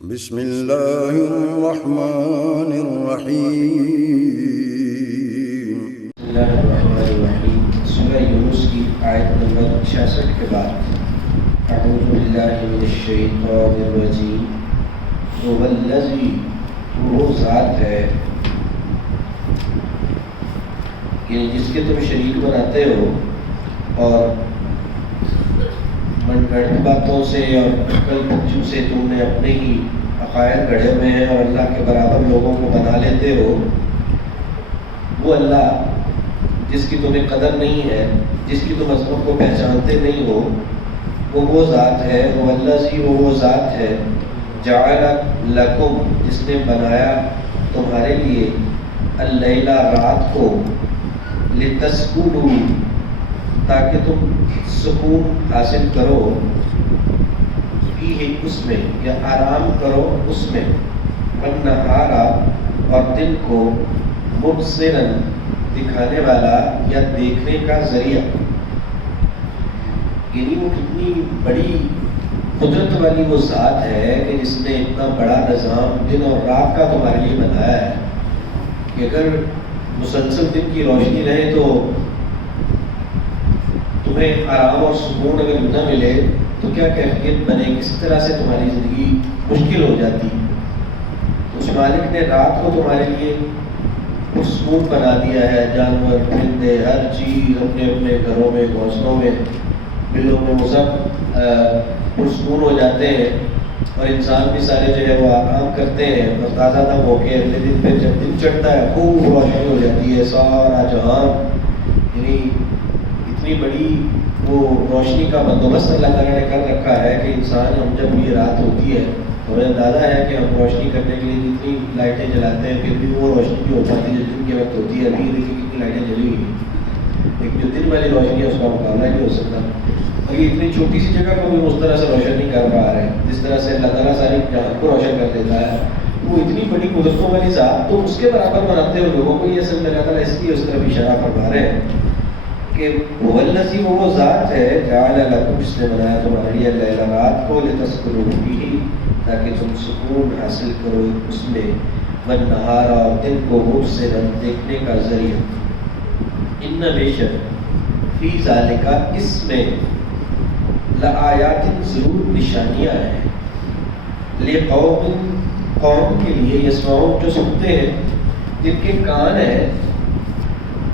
بسم اللہ الرحمن الرحیم۔ بسم اللہ الرحمن الرحیم۔ سورہ یونس کی آیت نمبر 66 کے بعد اعوذ باللہ من الشیطان الرجیم هو الذی، وہ ذات ہے کہ جس کے تم شریک بناتے ہو اور من گھڑت باتوں سے اور عقل بچوں سے تم نے اپنے ہی عقائد گڑھے ہوئے ہیں اور اللہ کے برابر لوگوں کو بنا لیتے ہو۔ وہ اللہ جس کی تمہیں قدر نہیں ہے، جس کی تم عظمت کو پہچانتے نہیں ہو، وہ ذات ہے۔ وہ الذی، وہ ذات ہے جعل لکم، جس نے بنایا تمہارے لیے اللیل، رات کو، لتسکنوا، تاکہ تم سکون حاصل کرو، فیہ، اس میں، یا آرام کرو اس میں، والنہار، اور دن کو، مبصرا، دکھانے والا یا دیکھنے کا ذریعہ۔ یعنی وہ کتنی بڑی قدرت والی وہ ذات ہے کہ جس نے اتنا بڑا نظام دن اور رات کا تمہارے لیے بنایا ہے کہ اگر مسلسل دن کی روشنی رہے تو تمہیں آرام اور سکون اگر نہ ملے تو کیا کیفیت بنے، کس طرح سے تمہاری زندگی مشکل ہو جاتی۔ اس مالک نے رات کو تمہارے لیے پرسکون بنا دیا ہے، جانور، پرندے، ہر چیز اپنے اپنے گھروں میں، گھونسلوں میں، بلوں میں، وہ سب پرسکون ہو جاتے ہیں، اور انسان بھی سارے جو ہے وہ آرام کرتے ہیں اور تازہ دم ہو کے اگلے دن پہ جب دن چڑھتا ہے خوب روشنی ہو جاتی ہے، سارا جہان، یعنی اتنی بڑی وہ روشنی کا بندوبست اللہ تعالیٰ نے کر رکھا ہے کہ انسان، ہم جب یہ رات ہوتی ہے ہمیں اندازہ ہے کہ ہم روشنی کرنے کے لیے جتنی لائٹیں جلاتے ہیں پھر بھی وہ روشنی بھی ہو پاتی ہے جو دن کے وقت ہوتی ہے۔ ابھی دیکھیے کتنی لائٹیں جلی ہوئی ہیں، لیکن جو دن والی روشنی ہے اس کا مقابلہ نہیں ہو سکتا۔ اور یہ اتنی چھوٹی سی جگہ کو بھی اس طرح سے روشن نہیں کر پا رہے جس طرح سے اللہ تعالیٰ ساری جہان کو روشن کر دیتا ہے۔ وہ اتنی بڑی قدرتوں والی ذات تو اس کے برابر بناتے ہو لوگوں کو، یہ اصل میں اللہ تعالیٰ اس لیے اس طرف اشارہ فرما رہے ہیں کہ وہ الذی، وہ ذات ہے جعل لکم، جس نے بنایا تمہارے لیے اللیل، رات کو، لتسکنوا فیہ، تاکہ تم سکون حاصل کرو اس میں، والنہار، اور دن کو، مبصرا، دیکھنے کا ذریعہ۔ ان بے شک، فی ذالک، اس میں، لآیات، ضرور نشانیاں ہیں، لقوم، قوم کے لیے، یسمعون، جو سنتے ہیں، جن کے کان ہیں،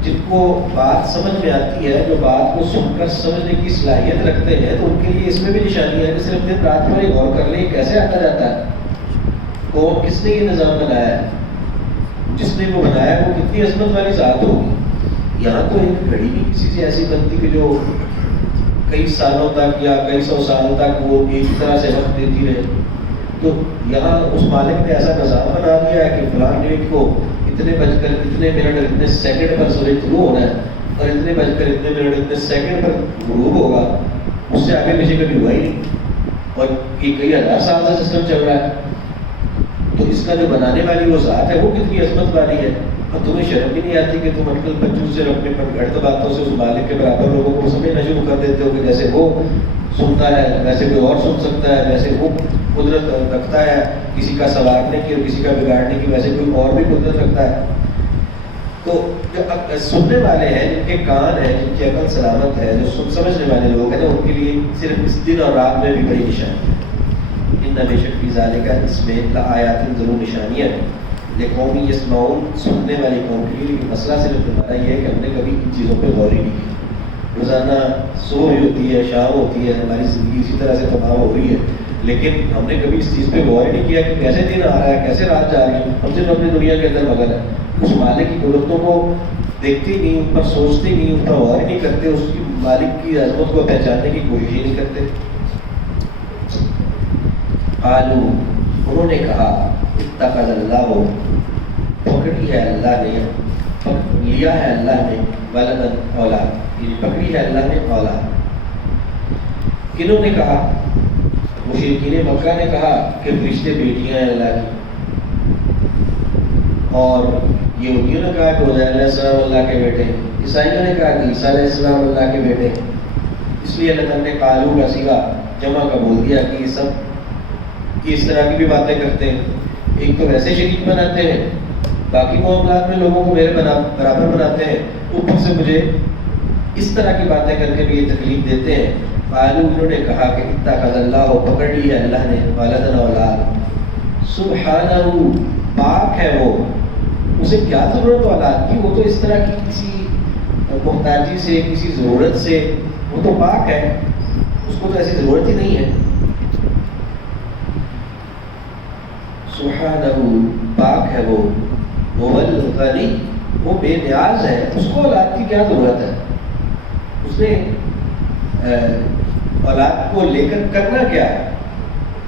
جن کو بات سمجھ میں آتی ہے، جو بات کو سن کر سمجھنے کی صلاحیت رکھتے ہیں، تو ان کے لیے اس میں بھی نشانی ہے کہ صرف دن رات پر ہی غور کر لیں کیسے آتا جاتا ہے، کون، کس نے یہ نظام بنایا ہے، جس نے وہ بنایا ہے وہ کتنی عظمت والی ذات ہوگی۔ یہاں تو ایک گھڑی نہیں کسی سے ایسی بنتی کہ جو کئی سالوں تک یا کئی سو سال تک وہ ایک طرح سے وقت دیتی رہے، تو یہاں اس مالک نے ایسا نظام بنا دیا ہے کہ فلاں ڈیٹ کو اتنے بج کر اتنے منٹ اتنے سیکنڈ پر سورج طلوع ہونا ہے اور اتنے بج کر اتنے منٹ اتنے سیکنڈ پر غروب ہوگا، اس سے آگے پیچھے کبھی ہوا ہی نہیں، اور یہ کئی ہزار سال سے سسٹم چل رہا ہے۔ تو اس کا جو بنانے والی وہ ذات ہے وہ کتنی عظمت والی ہے، اور تمہیں شرم بھی نہیں آتی کہ تم عقل بچوں سے اپنے گھڑت باتوں سے اس مالک کے برابر لوگوں کو سمجھنا شروع کر دیتے ہو کہ جیسے وہ سنتا ہے ویسے کوئی اور سن سکتا ہے، ویسے وہ قدرت رکھتا ہے کسی کا سنوارنے کی اور کسی کا بگاڑنے کی، ویسے کوئی اور بھی قدرت رکھتا ہے۔ تو جو سننے والے ہیں، جن کے کان ہیں، جن کی عقل سلامت ہے، جو سمجھنے والے لوگ ہیں نا، ان کے لیے صرف اس دن اور رات میں بھی بڑی نشانی ہے۔ ان بے شک فی ذالک، اس میں، لآیات، ضرور نشانیاں ہیں، لقوم یسمعون، سننے والی قوم کے لیے۔ لیکن مسئلہ صرف ہمارا یہ ہے کہ ہم نے کبھی ان چیزوں پہ غور ہی نہیں کی۔ روزانہ صبح بھی ہوتی ہے، شام ہوتی ہے، ہماری زندگی اسی طرح سے تباہ ہو رہی ہے، لیکن ہم نے کبھی اس چیز پہ غور ہی نہیں کیا کہ کیسے دن آ رہا ہے، کیسے رات جا رہی ہے۔ ہم صرف اپنی دنیا کے اندر مگن ہے، اس مالک کی قدرتوں کو دیکھتے ہی نہیں، ان پر سوچتے ہی نہیں، ان پر غور ہی نہیں کرتے، اس کی مالک کی عظمت کو پہچاننے کی کوشش ہی نہیں کرتے۔ قالوا، انہوں نے کہا، اتخذ اللہ، پکڑی ہے اللہ نے، لیا ہے اللہ نے، ولدا، اولاد، یعنی پکڑی ہے اللہ نے اولاد۔ کنہوں نے کہا؟ مشرکین مکہ نے کہا کہ فرشتے بیٹیاں ہیں اللہ کی، اور یہودیوں نے کہا کہ عزیر علیہ السلام اللہ کے بیٹے ہیں، عیسائیوں نے کہا کہ عیسیٰ علیہ السلام اللہ کے بیٹے ہیں۔ اس لیے اللہ تعالیٰ نے قالو کا صیغہ جمع کا بول دیا کہ یہ سب یہ اس طرح کی بھی باتیں کرتے ہیں. ایک تو ویسے شریک بناتے ہیں, باقی معاملات میں لوگوں کو میرے برابر بناتے ہیں, اوپر سے مجھے اس طرح کی باتیں کر کے بھی یہ تکلیف دیتے ہیں. قالوا انہوں نے کہا کہ اتخذ اللہ, پکڑ لیا اللہ نے, ولدن اولاد. سبحانہ, پاک ہے وہ, اسے کیا ضرورت اولاد کی, وہ تو اس طرح کی کسی محتاجی سے, کسی ضرورت سے, وہ تو پاک ہے, اس کو تو ایسی ضرورت ہی نہیں ہے. سبحانہ, پاک ہے وہ, هو الغنی, وہ بے نیاز ہے, اس کو اولاد کی کیا ضرورت ہے. اس نے اولاد کو لے کر کرنا کیا ہے,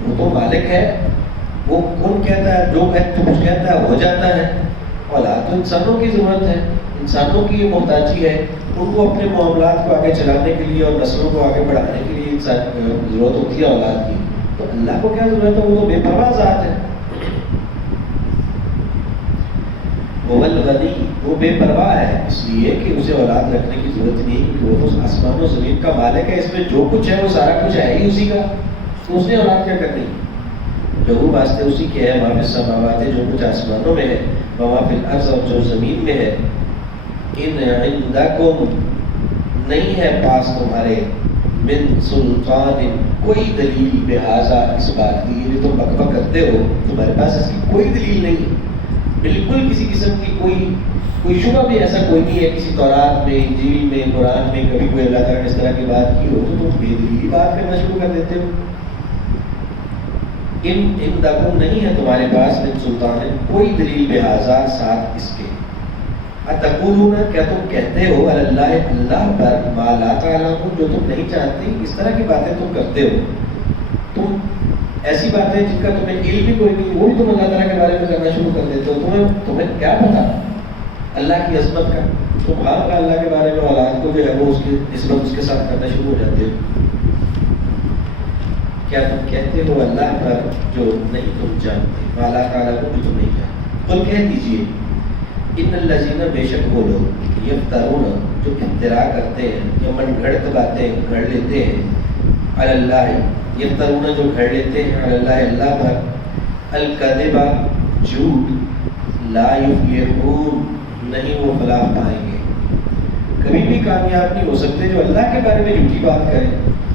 وہ تو مالک ہے, وہ کون کہتا ہے, جو کچھ کہتا ہے ہو جاتا ہے. اولاد تو انسانوں کی ضرورت ہے, انسانوں کی محتاجی ہے, ان کو اپنے معاملات کو آگے چلانے کے لیے اور نسلوں کو آگے بڑھانے کے لیے ضرورت ہوتی ہے اولاد کی. تو اللہ کو کیا ضرورت ہے, وہ تو بے پرواہ ذات ہے. وہ الغنی, وہ بے پرواہ ہے, اس لیے کہ اسے اولاد رکھنے کی ضرورت نہیں, کہ وہ تو آسمان و زمین کا مالک ہے, اس میں جو کچھ ہے وہ سارا کچھ ہے ہی اسی کا, تو اس نے اولاد کیا کرنی. لہو واسطے اسی کے ہے, ما فی السماوات, جو کچھ آسمانوں میں ہے, وما فی الارض, اور جو زمین میں ہے. ان عندکم, نہیں ہے پاس تمہارے, من سلطان, کوئی دلیل بہذا, اس بات کی, یہ جو تم بک بک کرتے ہو, تمہارے پاس اس کی کوئی دلیل نہیں, بالکل کسی قسم کی کوئی شبہ بھی ایسا کوئی نہیں ہے. کسی تورات میں, انجیل میں, قرآن میں کبھی کوئی اللہ تعالیٰ نے اس طرح کی بات کی ہو تو تم بے دلیلی بات کرنا شروع کر دیتے ہو. ان دکم, نہیں ہے تمہارے پاس, من سلطان, کوئی دلیل بہذا, ساتھ اس کے. اتقولون, کیا تم کہتے ہو, اللہ, اللہ پر, ما لا تعلمون, جو تم نہیں جانتے. اس طرح کی باتیں تم کرتے ہو, تم ایسی باتیں جن کا تمہیں علم بھی کوئی نہیں, وہ بھی تم اللہ تعالیٰ کے بارے میں کرنا شروع کر دیتے ہو. تمہیں کیا پتا اللہ کی عظمت کا, تم ہاں کا اللہ کے بارے میں اولاد کو جو ہے وہ اس کی نسبت اس کے ساتھ کرنا شروع ہو جاتے ہو. کیا تم کہتے ہو اللہ پر جو نہیں تم جانتے, ما لا تعلمون, جو تم نہیں جانتے. قل, کہہ دیجئے, ان الذین, بے شک وہ لوگ, یفترون, جو افتراء کرتے ہیں, یا من گھڑت باتیں گھڑ لیتے ہیں, علی اللہ, یفترون, جو گھڑ لیتے ہیں, علی اللہ, اللہ پر, الکذب, جھوٹ, لا یفلحون, نہیں وہ فلاح پائیں گے, کبھی بھی کامیاب نہیں ہو سکتے جو اللہ کے بارے میں جھوٹی بات کریں.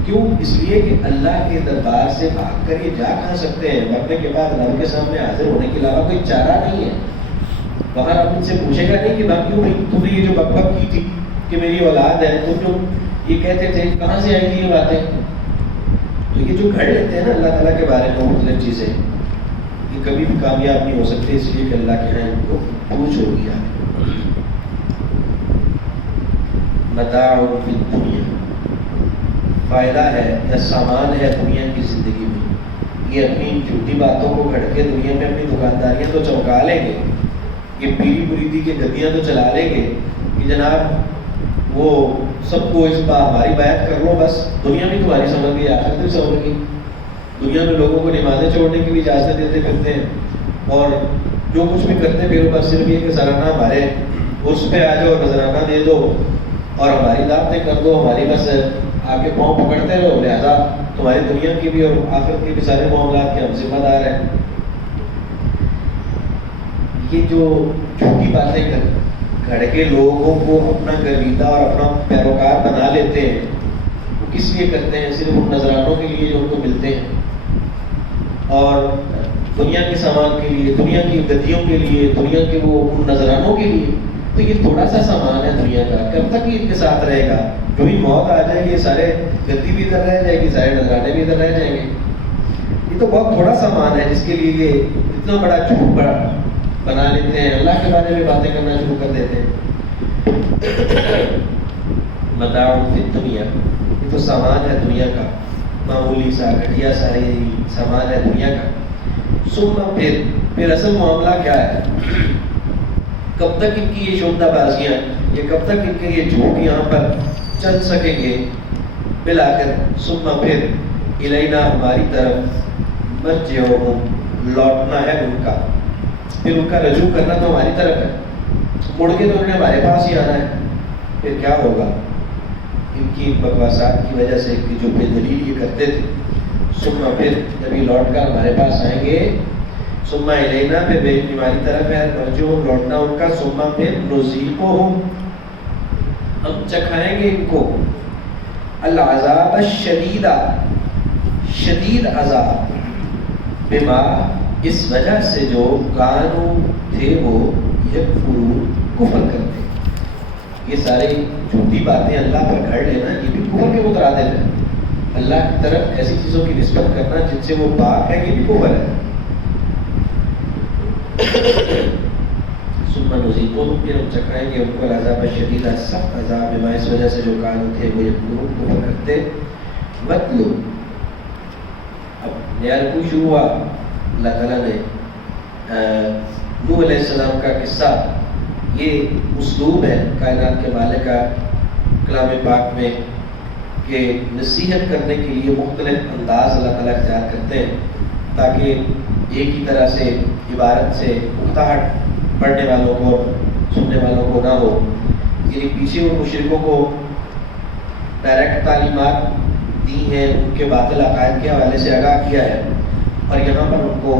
کیوں؟ اس لیے کہ اللہ کے دربار سے بھاگ کر یہ جا کہاں سکتے ہیں, مرنے کے بعد رب کے سامنے حاضر ہونے کے علاوہ کوئی چارہ نہیں ہے. وہاں رب ان سے پوچھے گا نہیں کہ باقیوں بھائی تم نے یہ جو بک بک کی تھی کہ میری اولاد ہے, تم جو یہ کہتے تھے, کہاں سے آئی تھی یہ باتیں. تو یہ جو گھڑ لیتے ہیں نا اللہ تعالیٰ کے بارے میں مختلف چیزیں, یہ کبھی بھی کامیاب نہیں ہو سکتے, اس لیے کہ اللہ کے یہاں ان کو پوچھ ہو گیا. متاع فی الدنیا, فائدہ ہے یا سامان ہے دنیا کی زندگی میں. یہ اپنی جھوٹی باتوں کو گھڑ کے دنیا میں اپنی دکانداریاں تو چمکا لیں گے, یہ پیری مریدی کی گدیاں تو چلا لیں گے کہ جناب وہ سب کو اس بار ہماری بیعت کر لو, بس دنیا بھی تمہاری سمجھ گئی, آخرت بھی سمجھ گئی. دنیا میں لوگوں کو نمازیں چھوڑنے کی بھی اجازت دیتے کرتے ہیں, اور جو کچھ بھی کرتے پھر بس صرف یہ کہ سالانہ ہمارے اس پہ آ جاؤ, نذرانہ دے دو, اور ہماری دعوتیں کر دو, ہماری بس آگے پاؤں پکڑتے رہو, لہٰذا تمہاری دنیا کی بھی اور آخرت کے بھی سارے معاملات کے ہم ذمہ دار ہیں. یہ جو جھوٹی باتیں گھڑ کے لوگوں کو اپنا گرویدہ اور اپنا پیروکار بنا لیتے ہیں, وہ کس لیے کرتے ہیں؟ صرف ان نذرانوں کے لیے جو ان کو ملتے ہیں, اور دنیا کے سامان کے لیے, دنیا کی گدیوں کے لیے, دنیا کے وہ ان نذرانوں کے لیے. تو یہ تھوڑا سا سامان ہے دنیا کا, کب تک یہ ان کے ساتھ رہے گا؟ جو بھی موت آ جائے گی یہ سارے گدی بھی ادھر رہ جائے گی, سارے نذرانے بھی ادھر رہ جائیں گے. یہ تو بہت تھوڑا سامان ہے جس کے لیے یہ اتنا بڑا جھوٹ بنا لیتے ہیں, اللہ کے بارے میں باتیں کرنا شروع کر دیتے ہیں. متاع فی الدنیا, یہ تو سامان ہے دنیا کا, معمولی سا گھٹیا سا سامان ہے دنیا کا. ثم, پھر اصل معاملہ کیا ہے؟ کب تک ان کی یہ شوندہ بازیاں, یہ کب تک ان کے یہ جھوٹ یہاں پر چل سکیں گے؟ بالآخر ثم, پھر الینا, ہماری طرف, مرجعہم, لوٹنا ہے ان کا, پھر ان کا رجوع کرنا تو ہماری طرف ہے, مڑ کے تو انہوں نے ہمارے پاس ہی آنا ہے. پھر کیا ہوگا؟ ان کی بکواسات کی وجہ سے کہ جو بے دلیل یہ کرتے تھے, ثم پھر جب یہ لوٹ کر ہمارے پاس آئیں گے، ثم الینا پھر بے ہماری طرف ہے مرجعہم لوٹنا ان کا، ثم پھر نذیقہم ہم چکھائیں گے ان کو العذاب الشدید شدید عذاب، بما اس وجہ سے جو کانوا تھے وہ یکفرون کفر کرتے۔ یہ سارے جھوٹی باتیں اللہ پر گھڑ لینا یہ بھی کفر کے مترادف ہے۔ اللہ کی طرف ایسی چیزوں کی نسبت کرنا جن سے وہ پاک ہے یہ بھی کفر ہے۔ ثم نذیقہم پھر ہم چکھائیں گے ان کو العذاب الشدید سخت عذاب، بما اس وجہ سے جو کانوا تھے وہ یکفرون کفر کرتے۔ وَاتْلُ اب نیا رکوع شروع ہوا، اللہ تعالیٰ نے نوح علیہ السلام کا قصہ، یہ اسلوب ہے کائنات کے مالک کا کلام پاک میں کہ نصیحت کرنے کے لیے مختلف انداز اللہ تعالیٰ اختیار کرتے ہیں تاکہ ایک ہی طرح سے عبارت سے اکتاہٹ پڑھنے والوں کو سننے والوں کو نہ ہو۔ یعنی پیچھے ان مشرکوں کو ڈائریکٹ تعلیمات دی ہیں، ان کے باطل عقائد کے حوالے سے آگاہ کیا ہے، اور یہاں پر ان کو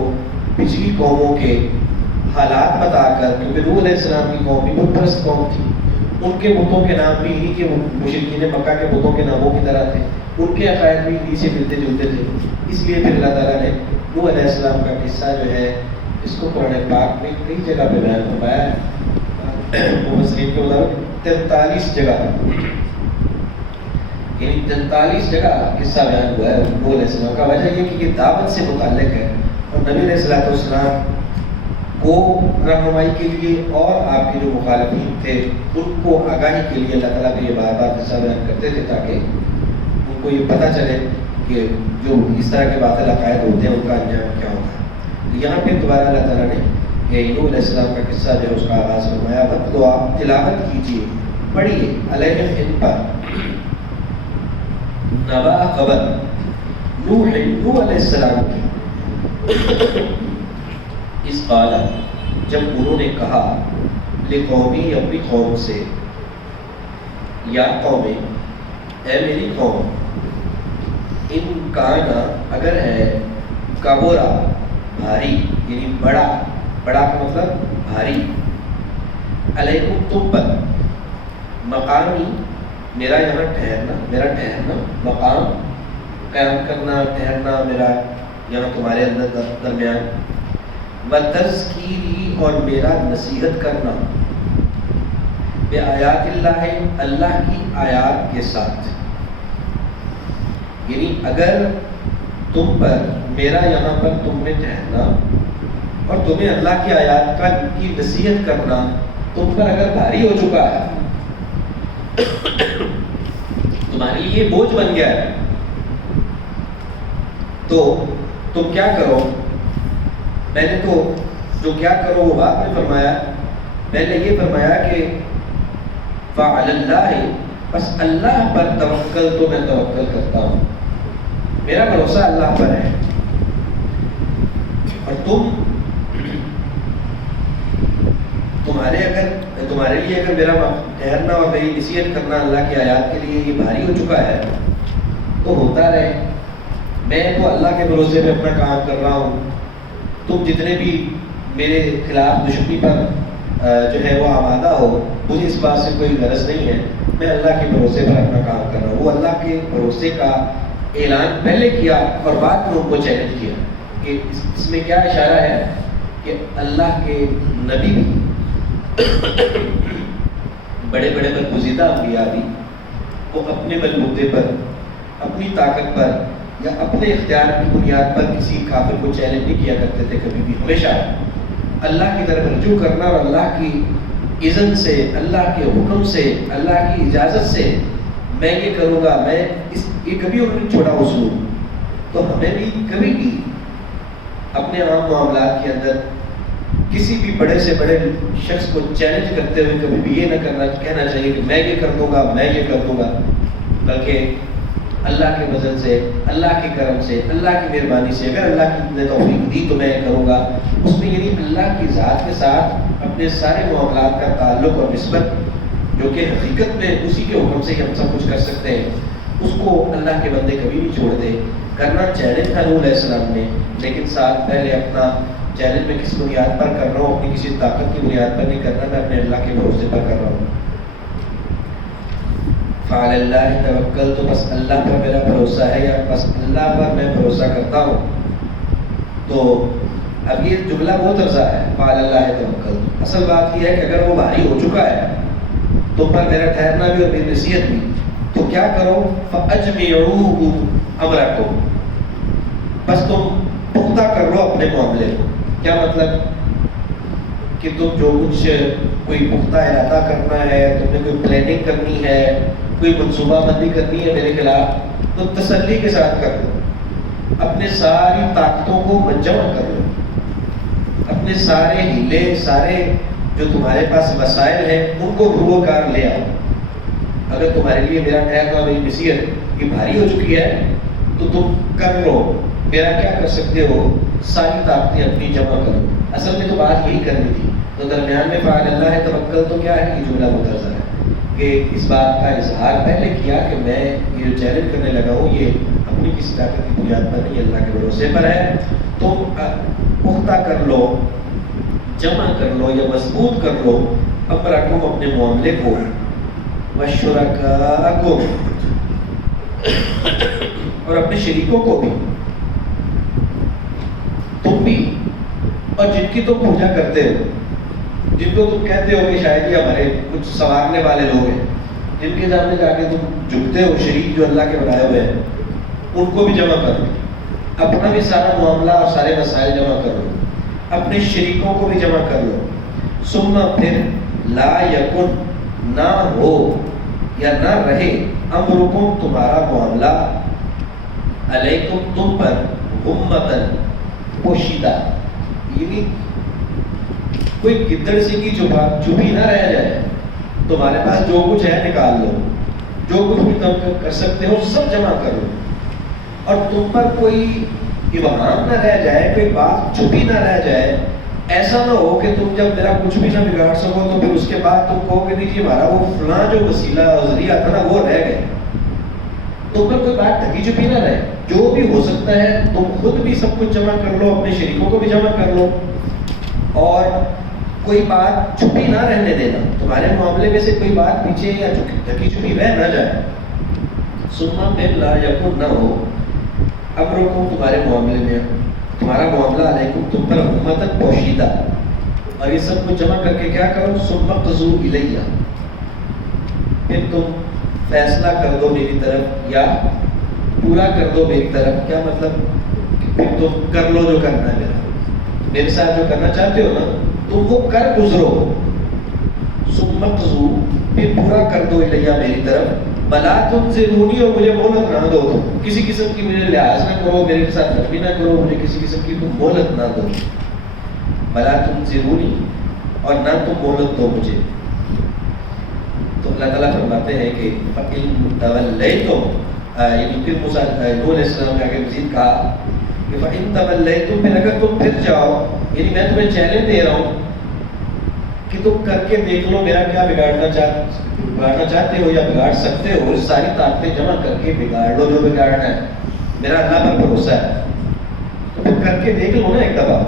پچھلی قوموں کے حالات بتا کر، کیونکہ نوح علیہ السلام کی قوم بھی بت پرست قوم تھی، ان کے بتوں کے نام بھی انہی کے مشرکین مکہ کے بتوں کے ناموں کی طرح تھے، ان کے عقائد بھی انہی سے ملتے جلتے تھے۔ اس لیے پھر اللہ تعالیٰ نے نوح علیہ السلام کا قصہ جو ہے اس کو قرآن پاک میں کئی جگہ پہ بیان فرمایا ہے، مفسرین کے مطابق 43 جگہ، یعنی 43 جگہ قصہ بیان ہوا ہے نوح علیہ السلام کا۔ وجہ یہ کہ یہ دعوت سے متعلق ہے، اور نبی علیہ السلام کو رہنمائی کے لیے اور آپ کے جو مخالفین تھے ان کو آگاہی کے لیے اللہ تعالیٰ کو یہ بار بار قصہ بیان کرتے تھے تاکہ ان کو یہ پتہ چلے کہ جو اس طرح کے باطل عقائد ہوتے ہیں ان کا انجام کیا ہوتا ہے۔ یہاں پہ دوبارہ اللہ تعالیٰ نے نوح علیہ السلام کا قصہ جو ہے اس کا آغاز فرمایا، وَاتْلُ آپ تلاوت کیجیے، پڑھیے علیہم ان پر، نبأ خبر نوح علیہ السلام کی، اس قال جب انہوں نے کہا لقومی اپنی قوم سے، یا قوم اے میری قوم، ان کانا اگر ہے، کبورا بھاری، یعنی بڑا کا مطلب بھاری، علیکم تم پر، مقامی میرا یہاں ٹھہرنا، میرا ٹھہرنا، مقام قیام کرنا، ٹھہرنا میرا یہاں تمہارے اندر درمیان، وتذکیری اور میرا نصیحت کرنا، بے آیات اللہ اللہ کی آیات کے ساتھ، یعنی اگر تم پر میرا یہاں پر تم نے ٹھہرنا اور تمہیں اللہ کی آیات کی نصیحت کرنا تم پر اگر بھاری ہو چکا ہے، تمہارے لیے بوجھ بن گیا ہے، تو تم کیا کرو؟ میں نے تو جو کیا کرو وہ بات میں فرمایا، میں نے یہ فرمایا کہ فَعَلَى اللَّهِ، بس اللہ پر توکل تو میں توکل کرتا ہوں، میرا بھروسہ اللہ پر ہے، اور تمہارے لیے اگر میرا ٹھہرنا اور میری نصیحت کرنا اللہ کی آیات کے لیے یہ بھاری ہو چکا ہے تو ہوتا رہے، میں تو اللہ کے بھروسے پہ اپنا کام کر رہا ہوں، تم جتنے بھی میرے خلاف دشمنی پر جو ہے وہ آمادہ ہو، مجھے اس بات سے کوئی غرض نہیں ہے، میں اللہ کے بھروسے پر اپنا کام کر رہا ہوں۔ وہ اللہ کے بھروسے کا اعلان پہلے کیا اور بعد میں ان کو چیلنج کیا کہ اس میں کیا اشارہ ہے کہ اللہ کے نبی بھی بڑے بڑے برگزیدہ انبیاء بھی وہ اپنے بلبوتے پر، اپنی طاقت پر یا اپنے اختیار کی بنیاد پر کسی کافر کو چیلنج نہیں کیا کرتے تھے کبھی بھی، ہمیشہ اللہ کی طرف رجوع کرنا اور اللہ کی اذن سے، اللہ کے حکم سے، اللہ کی اجازت سے میں یہ کروں گا، یہ کبھی انہوں نے چھوڑا اسلوب۔ تو ہمیں بھی کبھی بھی اپنے عام معاملات کے اندر کسی بھی بڑے سے بڑے شخص کو چیلنج کرتے ہوئے کبھی بھی یہ نہ کہنا چاہیے کہ میں یہ کر دوں گا، میں یہ کر دوں گا، بلکہ اللہ کے فضل سے، اللہ کے کرم سے، اللہ کی مہربانی سے اگر اللہ کی نے توفیق دی تو میں کروں گا۔ اس میں یعنی اللہ کی ذات کے ساتھ اپنے سارے معاملات کا تعلق اور نسبت جو کہ حقیقت میں اسی کے حکم سے ہم سب کچھ کر سکتے ہیں، اس کو اللہ کے بندے کبھی نہیں چھوڑتے. کرنا چیلنج تھا نوح علیہ السلام نے، لیکن ساتھ پہلے اپنا چیلنج میں کس بنیاد پر کر رہا ہوں؟ اپنی کسی طاقت کی بنیاد پر نہیں کرنا، میں اپنے اللہ کے بھروسے پر کر رہا ہوں. فعلی اللہ توکل، تو بس اللہ پر میرا بھروسہ ہے، یا بس اللہ پر میں بھروسہ کرتا ہوں. تو اب یہ جملہ بہت ارزا ہے، فعلی اللہ توکل. اصل بات یہ ہے کہ اگر وہ بھاری ہو چکا ہے تم پر میرا ٹھہرنا بھی اور میری نصیحت بھی، تو کیا کرو؟ فاجمعوا امرکم، بس تم پختہ کر لو اپنے معاملے کو. کیا مطلب؟ کہ تم جو کچھ کوئی پختہ ارادہ کرنا ہے، تم نے کوئی پلاننگ کرنی ہے، کوئی منصوبہ بندی کرنی ہے میرے خلاف، تو تسلی کے ساتھ کر لو. اپنے ساری طاقتوں کو منجمع کر لو، اپنے سارے ہیلے، سارے جو تمہارے پاس وسائل ہیں ان کو روکار لے آؤ. اگر تمہارے لیے میرا ٹھہرنا، میری نصیحت یہ بھاری ہو چکی ہے تو تم کر لو. میرا کیا کر سکتے ہو؟ ساری طاقتیں اپنی جمع کرو. اصل میں تو بات یہی کرنی تھی. تو درمیان میں فعل اللہ توکل تو کیا ہے؟ یہ جملہ مترجم ہے کہ اس بات کا اظہار پہلے کیا کہ میں یہ جو چیلنج کرنے لگا ہوں یہ اپنی کسی طاقت کی بنیاد پر نہیں، اللہ کے بھروسے پر ہے. تو پختہ کر لو، جمع کر لو یا مضبوط کر لو امرکم، اپنے معاملے کو، وشرکاکم، اور اپنے شریکوں کو بھی. تم بھی اور جن کی تم پوجا کرتے ہو، جن کو تم کہتے ہو کہ شاید یہ ہمارے کچھ سنوارنے والے لوگ ہیں، جن کے سامنے جا کے تم جھکتے ہو، شریک جو اللہ کے بنائے ہوئے ہیں، ان کو بھی جمع کر لو. اپنا بھی سارا معاملہ اور سارے مسائل جمع کر لو، اپنے شریکوں کو بھی جمع کر لو. ثم پھر لا یکن، نہ ہو یا نہ رہے، امرکم، تمہارا معاملہ، علیکم، تم پر، غمتن، پوشیدہ، یعنی کوئی گدڑ سی کی چھپی نہ رہ جائے. تمہارے پاس جو کچھ ہے نکال لو، جو کچھ بھی تم کر سکتے ہو سب جمع کر لو، اور تم پر کوئی ابہام نہ رہ جائے، کوئی بات چھپی نہ رہ جائے. ایسا نہ ہو کہ تم جب میرا کچھ بھی نہ بگاڑ سکو تو پھر اس کے بعد تم کہو کہ نہیں جی ہمارا وہ فلاں جو وسیلہ اور ذریعہ تھا نا وہ رہ گئے. تم پر کوئی بات ڈھکی چھپی نہ رہے. جو بھی ہو سکتا ہے تم خود بھی سب کچھ جمع کر لو، اپنے شریکوں کو بھی جمع کر لو، اور کوئی بات چھپی نہ رہنے دینا. تمہارے معاملے میں سے کوئی بات پیچھے یا ڈھکی چھپی رہ نہ جائے. سننا پھر لا یکن، نہ ہو، امرکم، تمہارے معاملے میں، تمہارا معاملہ، علیکم، تم پر، امتن، پوشیدہ. اور یہ سب کچھ جمع کر کے کیا کرو؟ ثم اقضوا الیہ، پھر تم فیصلہ کر دو میری طرف، یا پورا کر دو میری طرف. کیا مطلب؟ پھر تم کر لو جو کرنا ہے میرے ساتھ، جو کرنا چاہتے ہو نا تم وہ کر گزرو. ثم اقضوا، پھر پورا کر دو الیہ، میری طرف. بلا تنظرونی، اور مجھے مہلت نہ دو. تم کسی قسم کی مجھے لحاظ نہ کرو، میرے ساتھ نرمی نہ کرو، مجھے کسی قسم کی تم مہلت نہ دو. بلا تنظرونی، اور نہ تم مہلت دو مجھے. تو اللہ تعالیٰ فرماتے ہیں کہ فَإِن تَوَلَّيْتُمْ، یہ پھر موسیٰ نوح علیہ السلام نے آگے مزید کہا کہ فَإِن تَوَلَّيْتُمْ، پھر اگر تم پھر جاؤ، یعنی میں تمہیں چیلنج دے رہا ہوں کہ تم کر کے دیکھ لو میرا کیا بگاڑنا چاہتے ہو یا بگاڑ سکتے ہو. ساری طاقتیں جمع کر کے بگاڑ لو جو بگاڑنا ہے. میرا اللہ پر بھروسہ ہے، تو پھر کر کے دیکھ لو نا ایک دفعہ.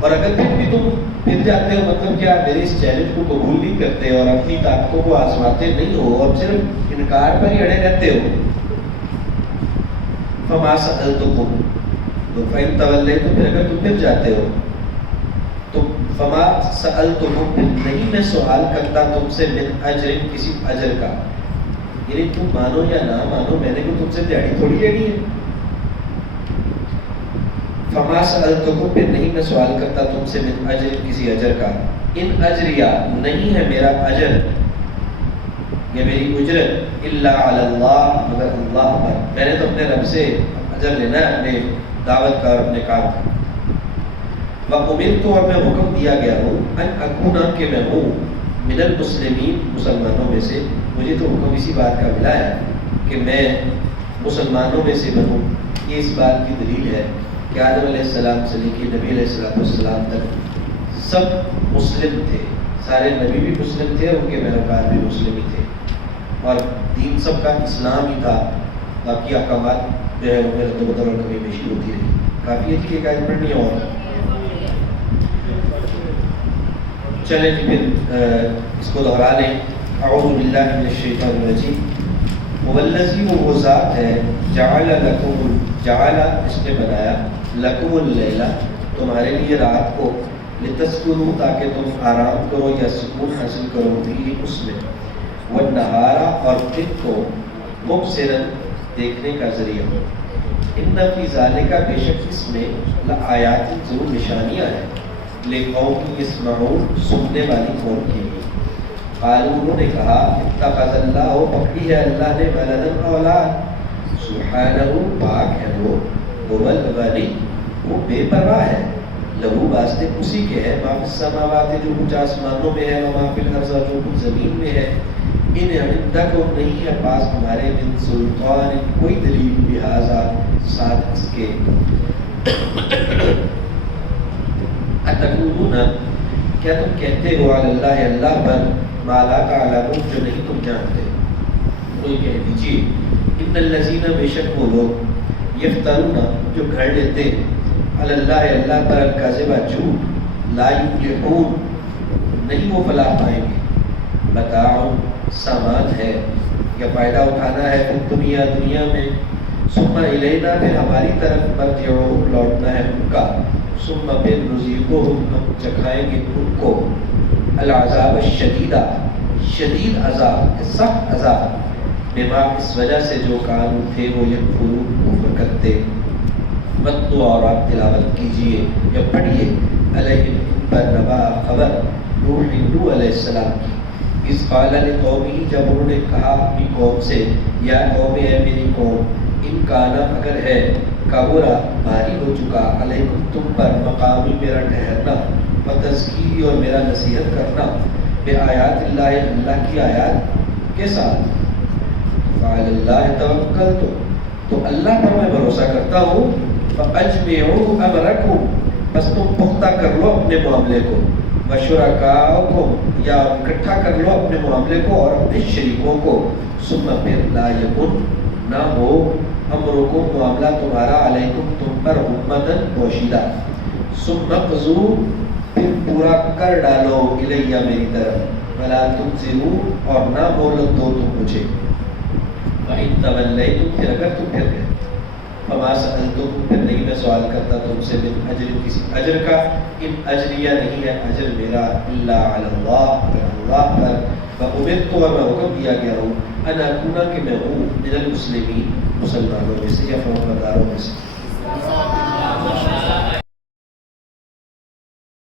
اور اگر پھر بھی تم پھر جاتے ہو، مطلب کیا میرے اس چیلنج کو قبول نہیں کرتے اور اپنی طاقتوں کو آزماتے نہیں ہو اور صرف انکار پر ہی اڑے رہتے ہو، فما سألتکم، تو فإن توليتم، پھر اگر تم پھر جاتے ہو تو فما سألتکم، پھر نہیں میں سوال کرتا تم سے، من اجر، کسی اجر کا. یعنی تم مانو یا نہ مانو، میں نے کوئی تم سے دیہڑی تھوڑی لینی ہے. فما سألتکم، پھر نہیں میں سوال کرتا تم سے، من اجر، کسی اجر کا. ان اجریہ، نہیں ہے میرا اجر یا میری اجرت، الا علی اللہ، مگر اللہ پر. میں نے تو اپنے رب سے اجر لینا ہے اپنے دعوت کا اور اپنے کام کا. وَأُمِرْتُ، اور میں حکم دیا گیا ہوں، ان اکونا، کہ میں ہوں، من المسلمین، مسلمانوں میں سے. مجھے تو حکم اسی بات کا ملا ہے کہ میں مسلمانوں میں سے بنوں. یہ اس بات کی دلیل ہے کہ آدم علیہ السلام سے لے کے نبی علیہ السلام تک سب مسلم تھے. سارے نبی بھی مسلم تھے اور ان کے پیروکار بھی مسلم ہی تھے. اور دین سب کا اسلام ہی تھا، باقی احکامات جو ہے وہ میرے رد و بدل اور کمی بیشی ہوتی رہی. کافی ہے کہ ایک آیت پڑھنی ہے اور چلیں جی پھر اس کو دہرا لیں. اعوذ باللہ من الشیطان الرجیم. والذی وہ ذات ہے جعل لکم، جعل اس نے بنایا، لکم اللیلہ تمہارے لیے رات کو، لتسکنوا تاکہ تم آرام کرو یا سکون حاصل کرو بھی اس میں، والنہارا اور دن کو مبصرا دیکھنے کا ذریعہ ہو. ان فی ذالک بے شک اس میں لآیات ضرور نشانیاں ہیں، لقوم یسمعون سننے والی قوم کے لیے. قالوا انہوں نے کہا اتخذ اللہ، پکڑی ہے اللہ نے، ولدا اولاد، سبحانہ پاک ہے وہ، هو الغنی وہ بے پرواہ ہے، لہو واسطے اسی کے ہے، ما فی السماوات جو کچھ آسمانوں میں ہے، وما فی الارض جو کچھ زمین میں ہے. ان عندکم نہیں ہے پاس تمہارے، من سلطان کوئی دلیل، بہذا ساتھ اس کے. اتقولون کیا تم کہتے ہو علی اللہ اللہ پر، ما لا تعلمون جو نہیں تم جانتے. کوئی کہہ دیجیے ان الذین بے شک وہ لوگ، یفترون جو گھڑ لیتے، علی اللہ اللہ پر، الکذب جھوٹ، لا یفلحون نہیں وہ فلاح پائیں گے. متاع سامان ہے یا فائدہ اٹھانا ہے، پھر دنیا میں، ثم الینا پھر ہماری طرف، مرجعہم لوٹنا ہے ان کا، ثم پھر نذیقہم ہم چکھائیں گے ان کو، العذاب الشدیدہ شدید عذاب، سخت عذاب، بما اس وجہ سے جو کانوا تھے وہ یکفرون کفر کرتے. وَاتْلُوا اور آپ تلاوت کیجئے یا پڑھیے، علیہم ان پر نبا خبر نوح علیہ السلام کی، اس قال لقومہ جب انہوں نے کہا اپنی قوم سے، یا قوم ہے میری قوم، ان کانا اگر ہے، کبرا بھاری ہو چکا، علیکم تم پر، مقامی میرا ٹھہرنا، و تذکیری اور میرا نصیحت کرنا، بے آیات اللہ اللہ کی آیات کے ساتھ. فعلی اللہ توکلت تو اللہ پر میں بھروسہ کرتا ہوں. فاجمعوا امرکم بس تم پختہ کر لو اپنے معاملے کو، وشرکاءکم یا اکٹھا کر لو اپنے معاملے کو اور اپنے شریکوں کو. ثم پھر لا یکن نہ ہو، امرکم معاملہ تمہارا، علیکم تم پر، امتن پوشیدہ. ثم اقضوا پھر پورا کر ڈالو، الیہ میری طرف، ولا تنظروا اور نہ مہلت دو تم مجھے. وَإِن تَوَلَّيْتُمْ پھر اگر تم پھر گئے، فما سألتم پھر نہیں میں سوال کرتا تم سے، من اجر کسی اجر کا، ان اجریہ نہیں ہے اجر میرا، الا علی اللہ مگر اللہ پر. وَأُمِرْتُ اور میں حکم دیا گیا ہوں، ان اکون کہ میں ہوں، من المسلمین مسلمانوں میں سے یا فرمانبرداروں میں سے.